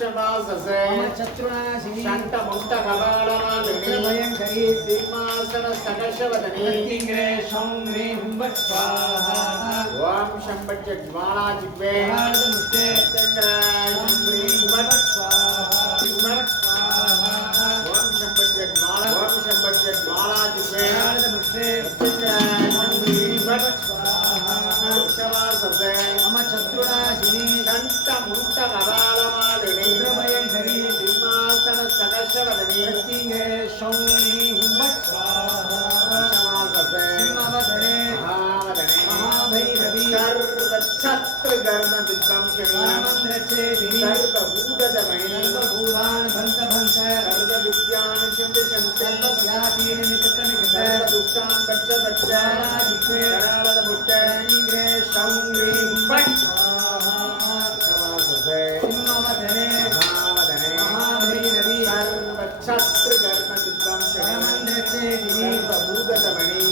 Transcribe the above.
वृक्षवाससे शत्रुनाशिनी शण्डमुण्डकपालमालिनी भयङ्करी सिंहासनसकर्षवदनी इंग्रे शौङ्ग्री हुम्बट् स्वाहा ओम शम्भज्ज्वाला जिह्वे मुष्टे चन्द्राय शम्भ्री हुम्बट् स्वाहा हुम्बट् स्वाहा ओम शम्भज्ज्वाला जिह्वे मुष्टे चन्द्राय शम्भ्री हुम्बट् स्वाहा वृक्षवाससे मम शत्रुनाशिनी शण्डमुण्डकपालमालिनी भयङ्करी सिंहासनसकर्षवदनी इंग्रे शौङ्ग्री हुम्बट् स्वाहा वृक्षवाससे सिंहवदने महाभैरवी सर्वच्छत्रगर्मविध्वंसिनी रामन्द्रचेदिनी सर्वभूतदमयी सर्वभूतान् भन्त सर्वविद्यानुचिन्तयन्ति सर्वव्याधीनि निकटनिकट सर्वदुष्टान् बच्च जिह्वे करालदमुट्टे इंग्रे शौङ्ग्री फट् स्वाहा सिंहवदने महावदने महाभैरवी सर्वच्छत्रगर्मविध्वंसिनी रामन्द्रचेदिनी सर्वभूतदमयी